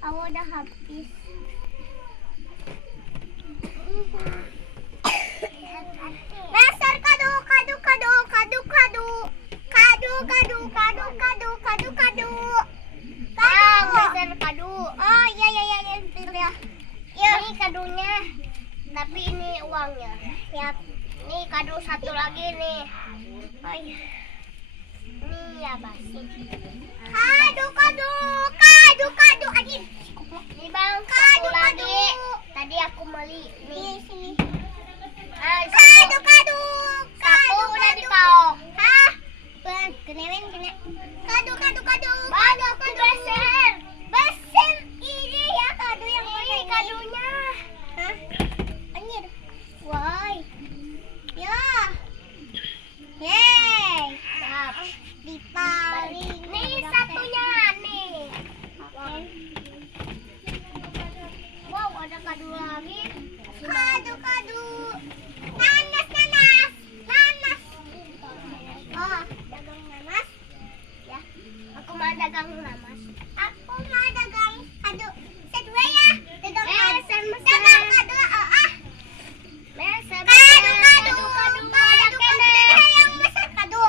Aku udah habis. Dasar kado. Dasar kado. Oh iya. Ini kadonya. Tapi ini uangnya. Siap. Nih kado satu lagi nih. Oh iya. Ini ya basi. Kado. Adin. Nih bang, satu lagi. Tadi aku beli. Nih sini. Kado. Satu udah dipaok. Hah? Kena. Kado. Bang, aku beser. Beser ini ya kado yang ini kadonya. Hah? Anjir. Woi. Ya. Yeay. Siap. Dipaling. Nih satunya nih. Oke. Wow, ada kado lagi. Kado. Nanas. Oh, dagang nanas. Ya. Aku mau dagang nanas. Aku mau dagang kado. Sedua ya. Dagang kado. Dagang kado. Yang besar kado.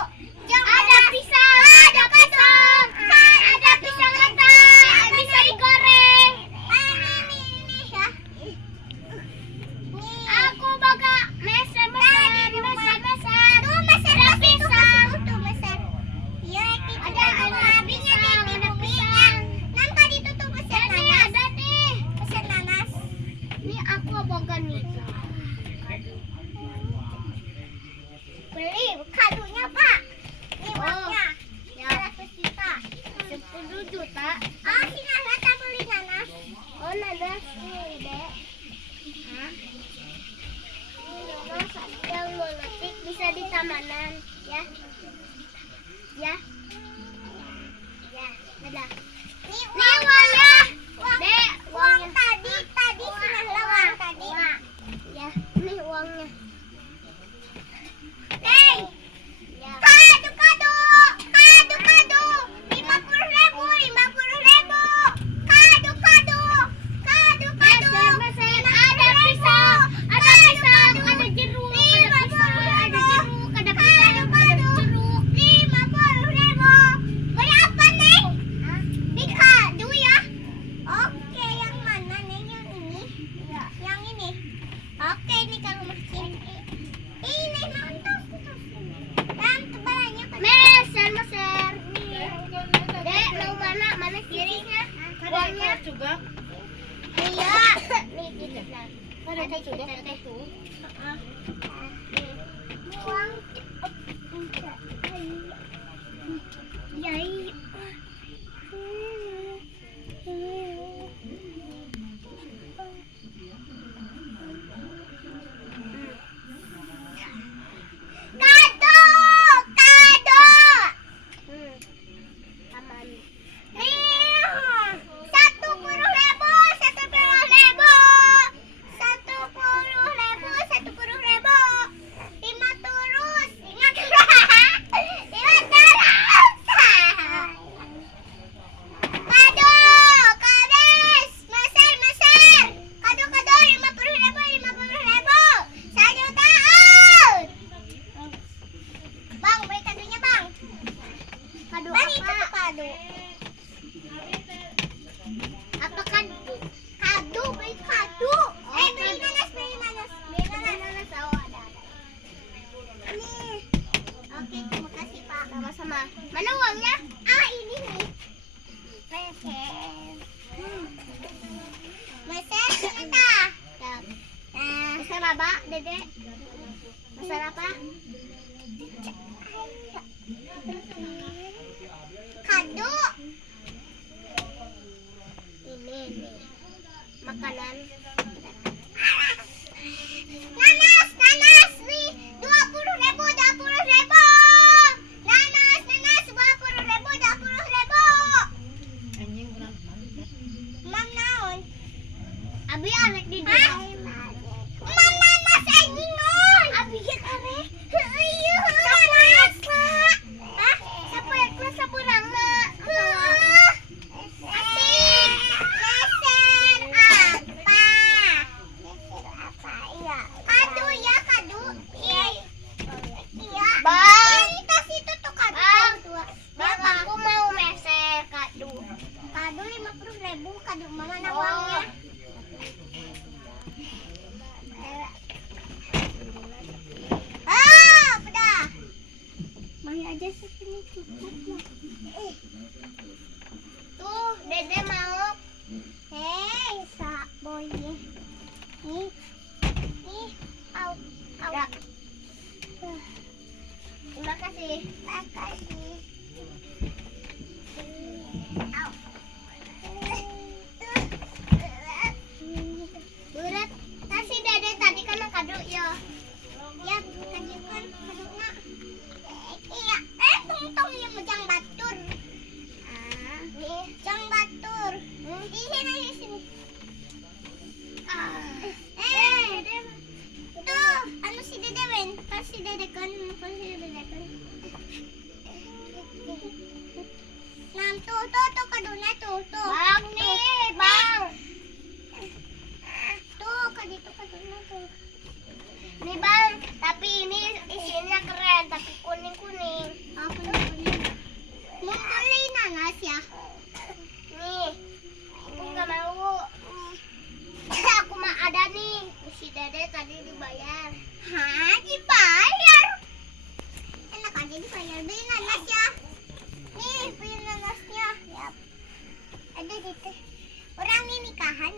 Ada pisang. Ada pisang mentah. Bisa digoreng. Ini ya. Aku baga meser. Tuh meser. Ada pisang. Iya, ada habisnya nih di pisang. Nan tadi tuh meser nanas. Ada nih. Meser nanas. Ini aku baga nih. Beli kadonya Pak. Ini uangnya. 100 juta. 10 juta. Si Nana beli nanas. Oh nanas ini dek. Hah? Ini nanas yang moletik bisa di tamanan ya. Ya. Dadah. Ini uangnya. Dek, uang tadi sudah uang tadi. Ya, ini uangnya. Hey, ya. Kado. 50.000. Kado. Ada pisang, ada jeruk, ada pisang, ada jeruk. 50.000. Beli apa nih? Di kado ya. Oke, yang mana nih? Yang ini? Ya. Yang ini. Oke, ini kalau masih. Ini mantap. Dan tebalannya meser. Nih. Dek, mau mana kirinya? Uangnya juga. Iya. Nih gitu lah. Ada juga itu. Uang. Yai. Mana uangnya? Ini nih. Meser ternyata. Meser apa, Dede? Meser apa? Kado. Ini nih. Makanan. Nanas nih. 20.000. Nanas 20.000. Mam naon? Abi arek di dia. Mam nanas anjing non. Abi geus arek. Heuh, nanas. Hah? Sapoe kelas sapeurangna. Asik. Kado 50.000, kado mama na uangnya. Udah. Mami aja sini cukup lah. Tuh, Dede mau. Hei, sak boy. Nih. Au. Ya. Terima kasih. Au. Berat. Kasih Dede tadi kan kado ya. Ya, tadi kan kadonya. Iya, tungtong yang mejang batur. Nih, jang batur. Di sini. Tuh, anu si Dede wen, kasih Dede kan. Nah, tuh kaduna tuh. Bang nih, bang. Tuh, kadito kaduna tuh. Nih bang, tapi ini isinya keren, tapi kuning-kuning. Oh, kuning-kuning. Mau beli nanas ya? Nih, aku nggak mau. Aku mah ada nih. Si Dede tadi dibayar. Hah, dibayar? Enak aja dibayar. Beli nanas ya. Nih, beli nanasnya. Yap. Ada gitu. Orang ini nikahan